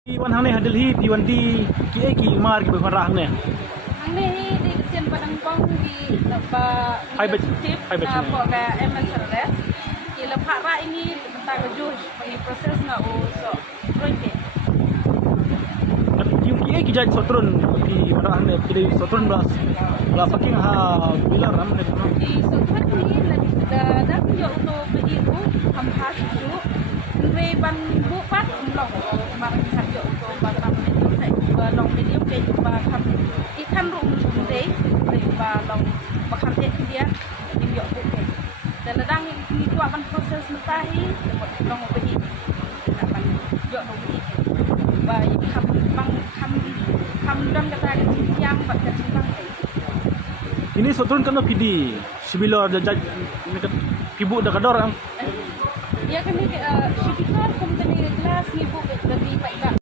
Piwan hang ne hadil hi piwan di ki ki mar ki bukan rah ne. Hang ni di kesian padang pong di apa tip na po ka MSRS. Ila para ini tentang kejus bagi proses na so proyek. Ki ki jaj sotrun ki rah ne ki sotrun bas. Wala paking ha bilar ram ne. Di sutrat ni dah yo to bagi bu hampas su. Re ban bu pat long mar kan yo to ba ram ne to sai ba long medium ke ba kham I kan rum re ba long ba kham te dia im yo bu ke. Dan ladang ni tu akan proses mutahi long bagi. Akan yo no bagi. Ba kham bang kham dam kata yang ba ka bang Ini sotrun kan pidi. Sibilo jaj kibu da kador ang. Ya kami sibikar company glass ni bu lebih